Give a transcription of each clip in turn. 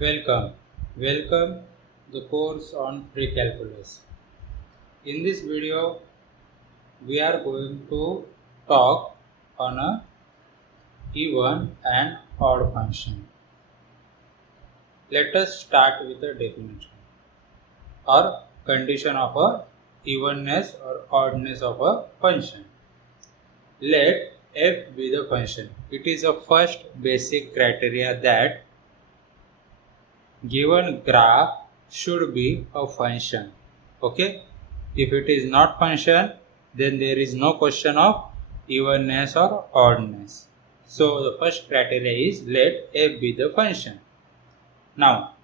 Welcome. Welcome the course on pre-calculus. In this video, we are going to talk on a even and odd function. Let us start with a definition or condition of a evenness or oddness of a function. Let f be the function. It is a first basic criteria that given graph should be a function. Okay, if it is not function, then there is no question of evenness or oddness. So the first criteria is let f be the function. Now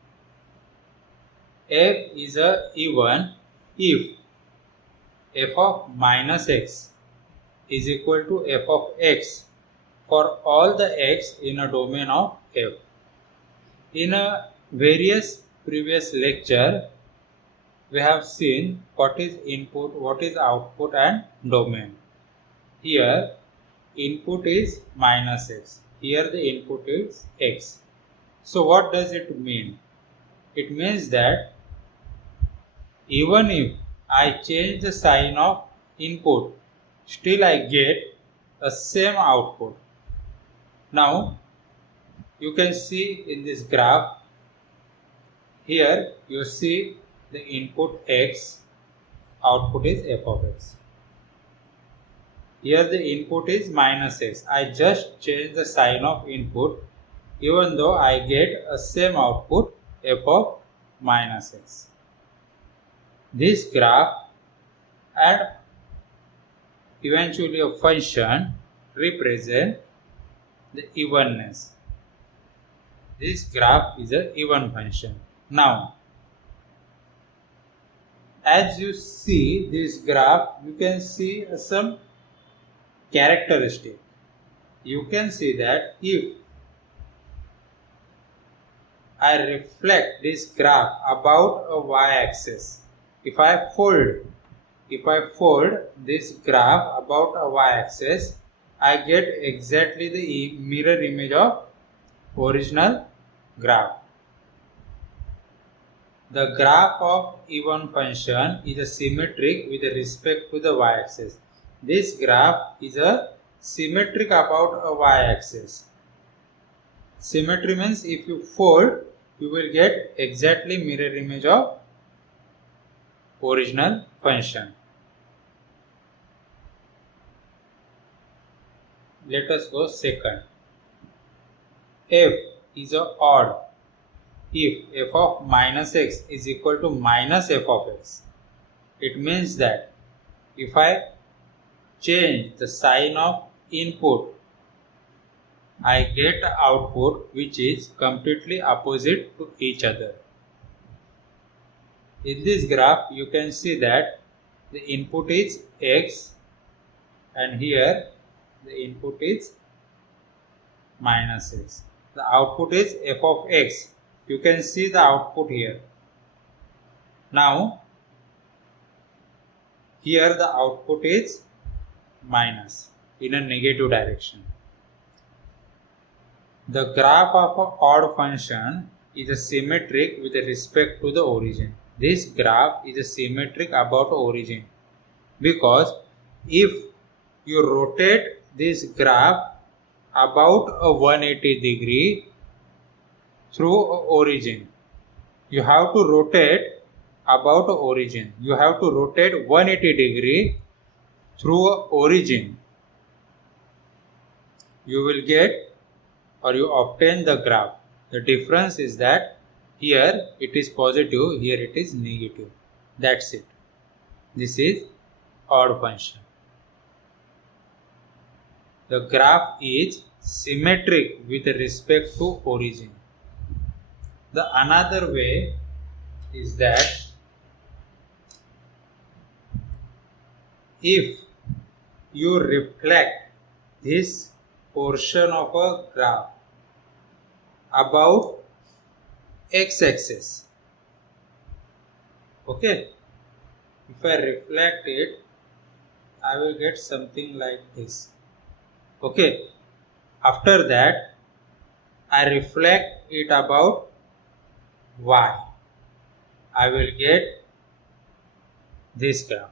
f is a even if f of minus x is equal to f of x for all the x in a domain of f. In a various previous lecture, we have seen what is input, what is output and domain. Here input is minus x, here the input is x. So what does it mean? It means that even if I change the sign of input, still I get a same output. Now you can see in this graph, here you see the input x, output is f of x. Here the input is minus x. I just change the sign of input, even though I get a same output f of minus x. This graph and eventually a function represent the evenness. This graph is an even function. Now, as you see this graph, you can see some characteristic. You can see that if I reflect this graph about a y-axis, if I fold this graph about a y-axis, I get exactly the mirror image of original graph. The graph of even function is a symmetric with respect to the y-axis. This graph is a symmetric about a y-axis. Symmetry means if you fold, you will get exactly mirror image of original function. Let us go second. F is a odd if f of minus x is equal to minus f of x. It means that if I change the sign of input, I get output which is completely opposite to each other. In this graph, you can see that the input is x and here the input is minus x. The output is f of x. You can see the output here. Now, here the output is minus in a negative direction. The graph of an odd function is a symmetric with respect to the origin. This graph is a symmetric about origin because if you rotate this graph about a 180 degree through origin, you have to rotate about origin. You have to rotate 180 degree through origin. You will get or you obtain the graph. The difference is that here it is positive, here it is negative. That's it. This is odd function. The graph is symmetric with respect to origin. The another way is that if you reflect this portion of a graph about x-axis, okay, if I reflect it, I will get something like this. Okay, after that I reflect it about y, I will get this graph.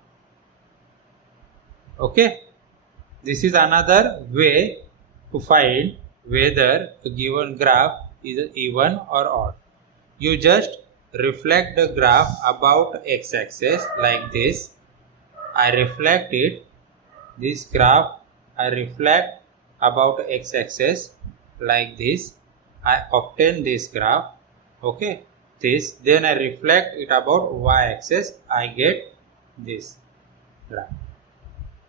Okay, this is another way to find whether a given graph is even or odd. You just reflect the graph about x-axis like this. I reflect it, this graph I reflect about x-axis like this. I obtain this graph, okay, this, then I reflect it about y-axis, I get this graph.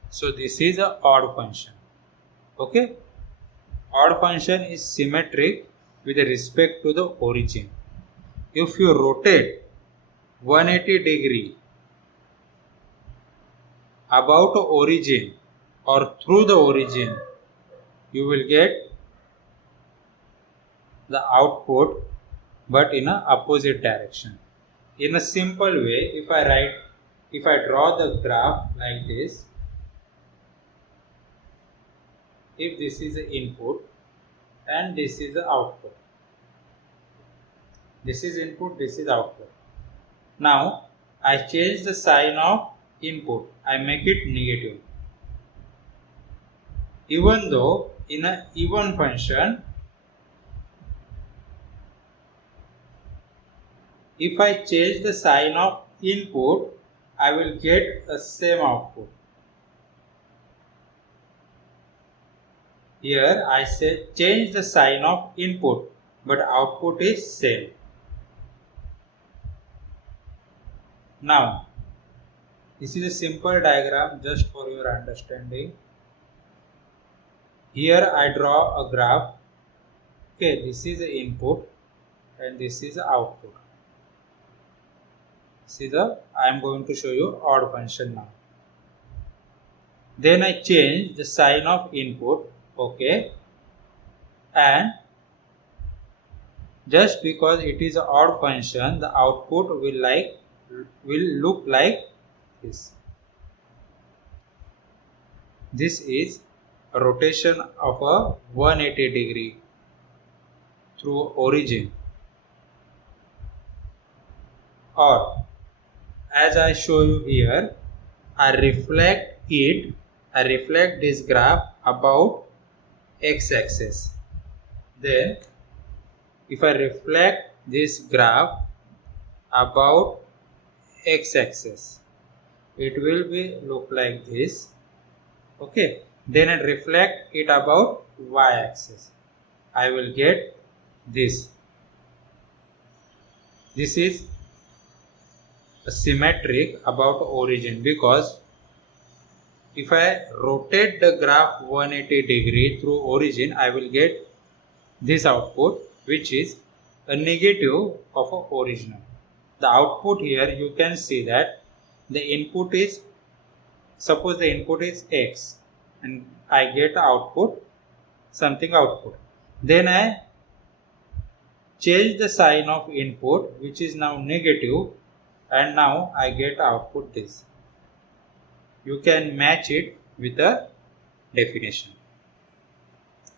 So this is a odd function, okay. Odd function is symmetric with respect to the origin. If you rotate 180 degree about origin or through the origin, you will get the output but in a opposite direction. In a simple way, if I draw the graph like this, if this is the input and this is the output, this is input, this is output. Now I change the sign of input, I make it negative. Even though in a even function, if I change the sign of input, I will get the same output. Here I say change the sign of input, but output is same. Now this is a simple diagram just for your understanding. Here I draw a graph, okay, this is the input and this is the output. See, I am going to show you odd function now. Then I change the sign of input, okay, and just because it is an odd function, the output will look like this. This is a rotation of a 180 degree through origin, or as I show you here, I reflect this graph about x-axis. Then if I reflect this graph about x-axis, it will be look like this, okay. Then I reflect it about y-axis, I will get this. This is symmetric about origin, because if I rotate the graph 180 degree through origin, I will get this output, which is a negative of a original. The output here, you can see that the input is, suppose the input is x and I get output, something output. Then I change the sign of input, which is now negative, and now I get output this. You can match it with a definition.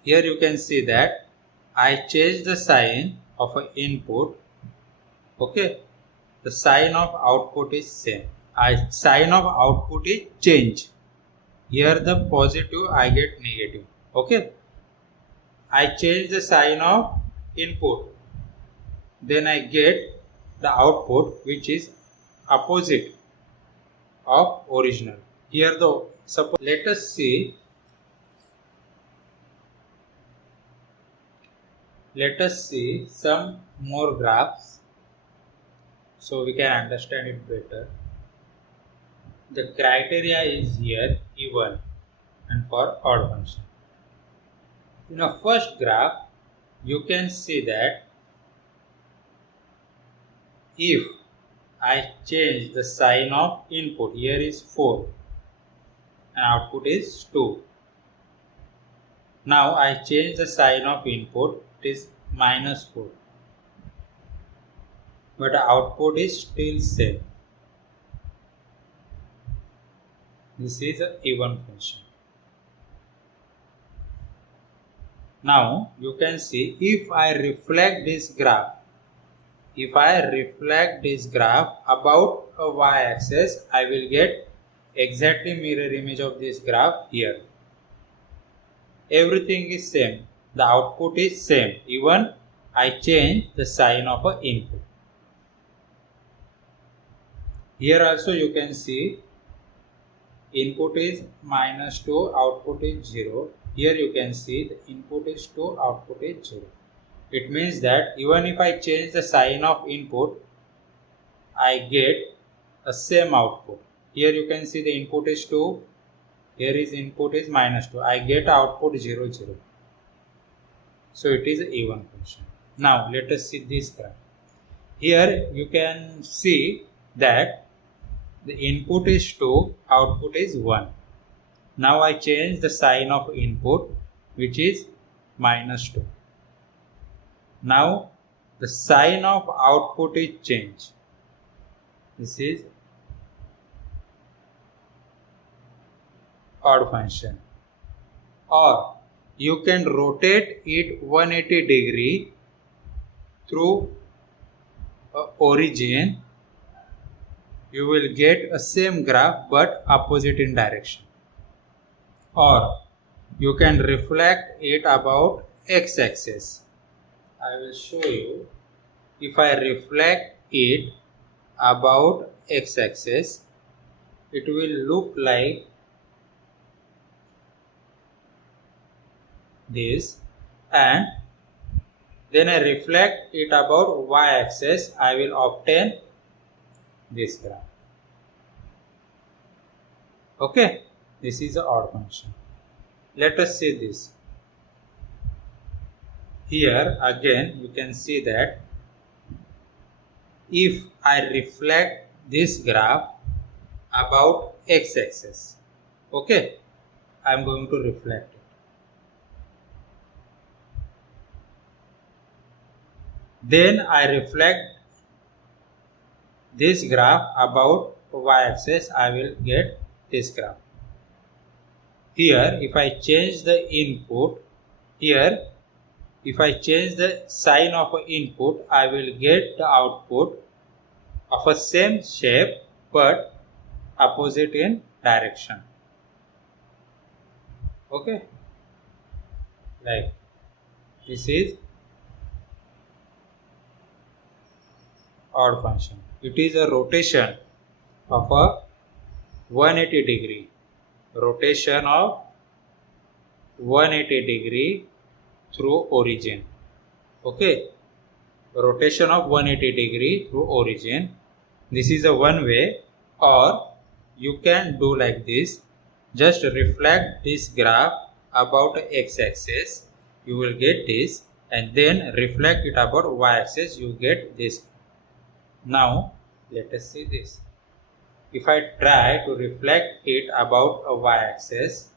Here you can see that I change the sign of an input, okay. The sign of output is same. Sign of output is change. Here the positive, I get negative, okay. I change the sign of input, then I get the output which is opposite of original. Here though, suppose let us see some more graphs so we can understand it better. The criteria is here even and for odd function. In a first graph, you can see that if I change the sign of input, here is 4 and output is 2. Now I change the sign of input, it is -4, but the output is still same. This is an even function. Now you can see if I reflect this graph if I reflect this graph about a y-axis, I will get exactly mirror image of this graph here. Everything is same. The output is same. Even I change the sign of a input. Here also you can see input is -2, output is 0. Here you can see the input is 2, output is 0. It means that even if I change the sign of input, I get a same output. Here you can see the input is 2, here is input is -2. I get output 0, 0. So it is an even function. Now let us see this graph. Here you can see that the input is 2, output is 1. Now I change the sign of input, which is -2. Now the sign of output is changed. This is odd function. Or you can rotate it 180 degree through origin. You will get a same graph but opposite in direction. Or you can reflect it about x-axis. I will show you. If I reflect it about x-axis, it will look like this, and then I reflect it about y-axis, I will obtain this graph. Okay, this is an odd function. Let us see this. Here again you can see that if I reflect this graph about x-axis, okay, I am going to reflect it. Then I reflect this graph about y-axis, I will get this graph. Here if I change the input, here if I change the sign of an input, I will get the output of a same shape but opposite in direction. Okay, like this is odd function. It is a rotation of a 180 degree. Rotation of 180 degree through origin. Okay, rotation of 180 degree through origin. This is a one way, or you can do like this. Just reflect this graph about x-axis, you will get this, and then reflect it about y-axis, you get this. Now let us see this. If I try to reflect it about a y-axis,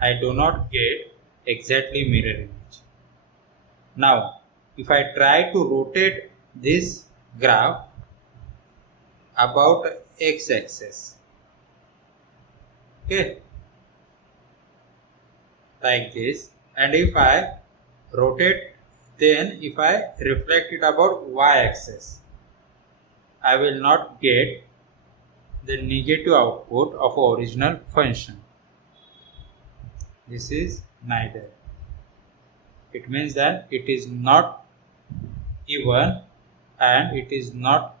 I do not get exactly mirror image. Now if I try to rotate this graph about x-axis, okay, like this, and if I rotate, then if I reflect it about y-axis, I will not get the negative output of original function. This is neither. It means that it is not even and it is not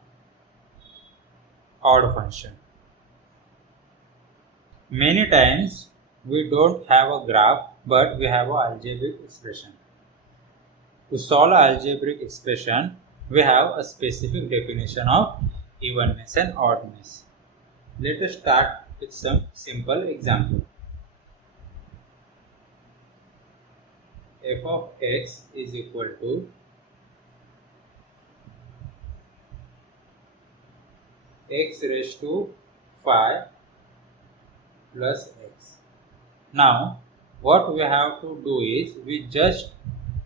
odd function. Many times we don't have a graph but we have an algebraic expression. To solve algebraic expression, we have a specific definition of evenness and oddness. Let us start with some simple example. F of x is equal to x raised to 5 plus x. Now what we have to do is we just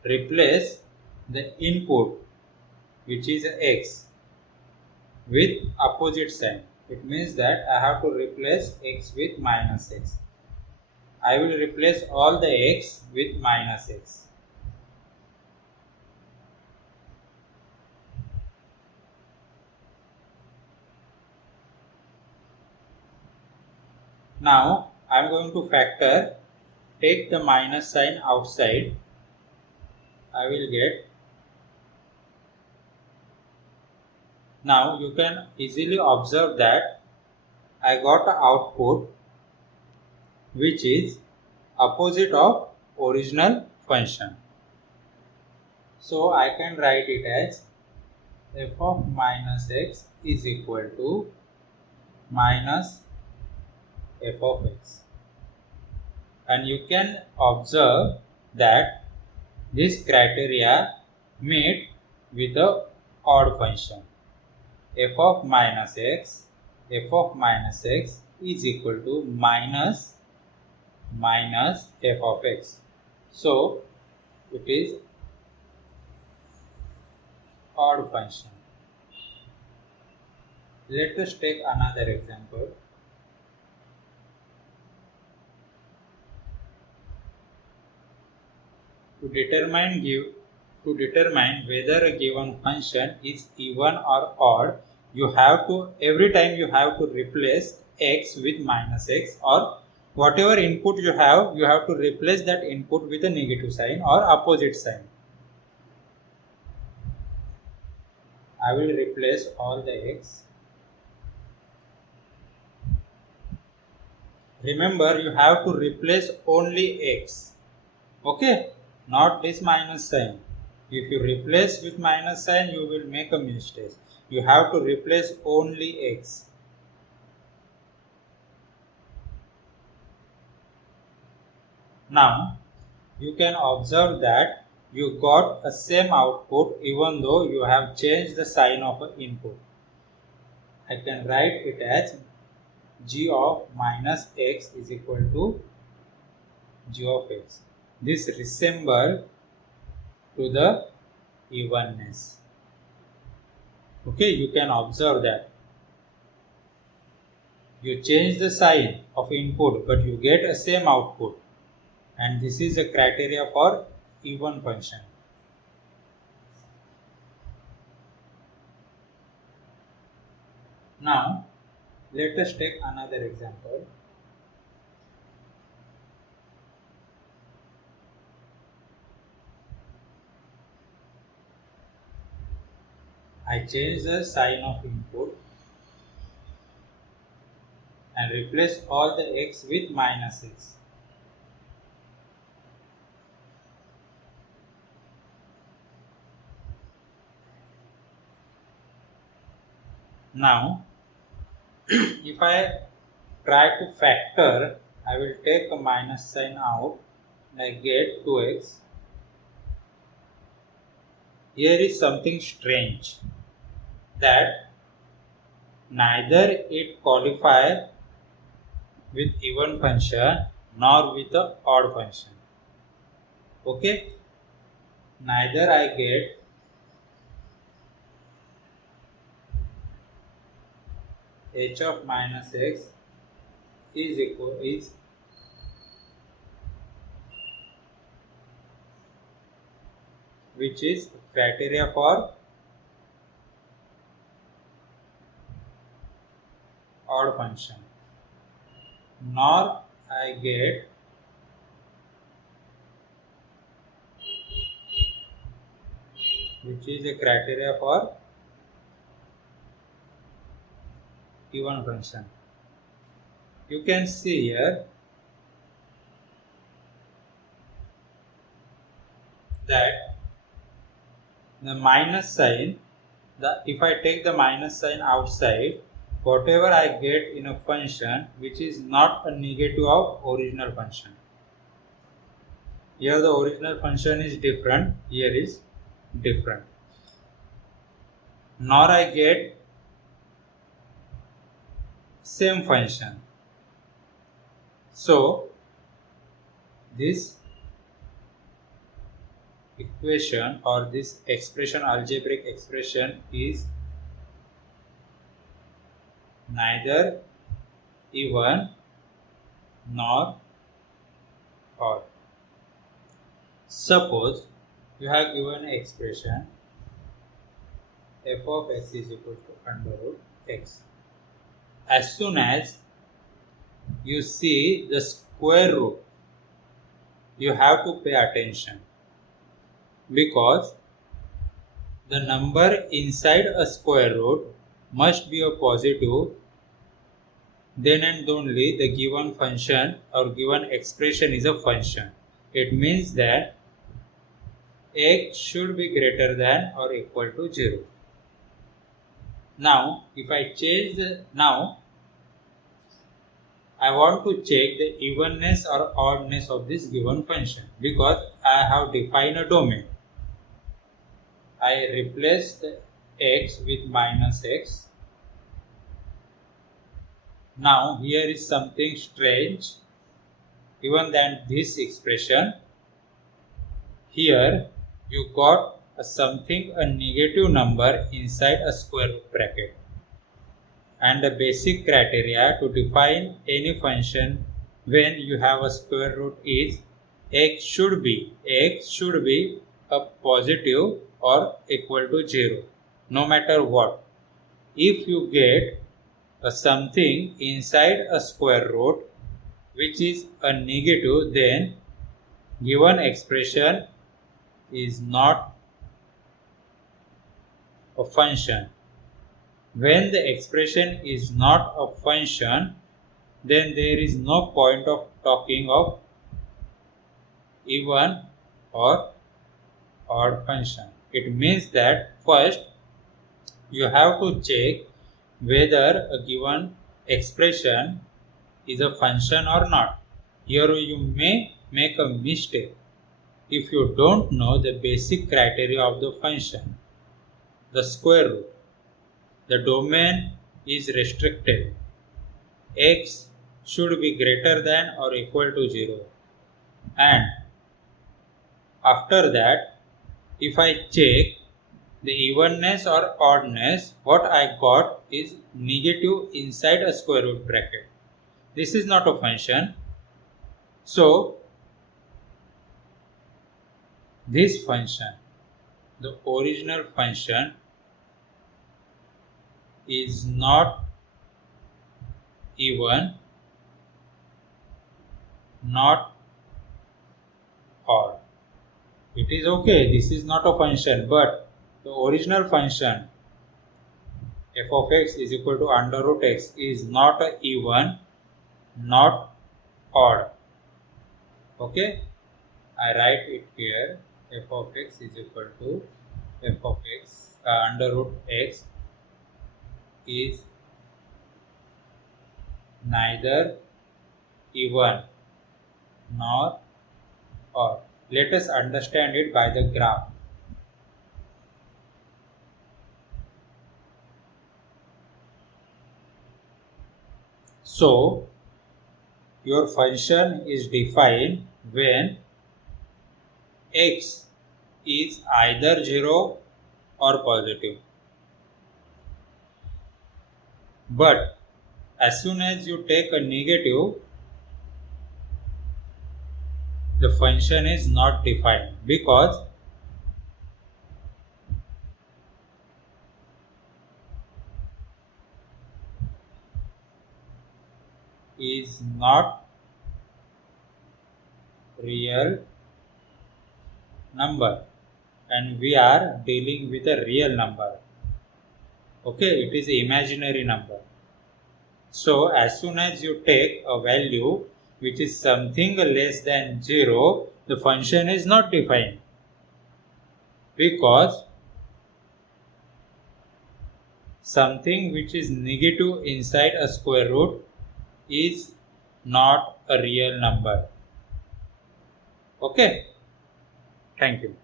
replace the input, which is x, with opposite sign. It means that I have to replace x with -x. I will replace all the x with minus x. Now I am going to factor, take the minus sign outside. I will get. Now you can easily observe that I got an output which is opposite of original function. So I can write it as f of minus x is equal to minus f of x. And you can observe that this criteria meet with a odd function. F of minus x is equal to minus f of x. So it is odd function. Let us take another example. To determine whether a given function is even or odd, you have to, every time you have to replace x with minus x, or whatever input you have to replace that input with a negative sign or opposite sign. I will replace all the x. Remember, you have to replace only x. Okay, not this minus sign. If you replace with minus sign, you will make a mistake. You have to replace only x. Now, you can observe that you got a same output even though you have changed the sign of an input. I can write it as g of minus x is equal to g of x. This resembles to the evenness. Okay, you can observe that. You change the sign of input but you get a same output. And this is a criteria for even function. Now, let us take another example. I change the sign of input and replace all the x with minus x. Now, if I try to factor, I will take a minus sign out and I get 2x. Here is something strange, that neither it qualifies with even function nor with the odd function. Okay, neither I get h of minus x is which is criteria for odd function, nor I get which is a criteria for even function. You can see here that the minus sign, if I take the minus sign outside, whatever I get in a function which is not a negative of original function. Here the original function is different, here is different. Nor I get same function. So this equation or this expression, algebraic expression, is neither even nor odd. Suppose you have given an expression f of x is equal to under root x. As soon as you see the square root, you have to pay attention, because the number inside a square root must be a positive, then and only the given function or given expression is a function. It means that x should be greater than or equal to 0. Now, if I change I want to check the evenness or oddness of this given function, because I have defined a domain. I replace the x with minus x. Now here is something strange. Even than this expression, here you got a negative number inside a square root bracket. And the basic criteria to define any function when you have a square root is x should be a positive or equal to 0, no matter what. If you get something inside a square root which is a negative, then given expression is not a function. When the expression is not a function, then there is no point of talking of even or odd function. It means that first you have to check whether a given expression is a function or not. Here you may make a mistake if you don't know the basic criteria of the function. The square root. The domain is restricted. X should be greater than or equal to 0. And after that, if I check the evenness or oddness, what I got is negative inside a square root bracket. This is not a function. So, this function, the original function, is not even, not odd. It is okay, this is not a function, but the original function f of x is equal to under root x is not a even, not odd. Okay, I write it here. F of x is equal to f of x under root x is neither even nor odd. Let us understand it by the graph. So, your function is defined when x is either 0 or positive. But as soon as you take a negative, the function is not defined, because is not real number, and we are dealing with a real number. Okay, it is an imaginary number. So as soon as you take a value which is something less than 0, the function is not defined, because something which is negative inside a square root is not a real number. Okay, thank you.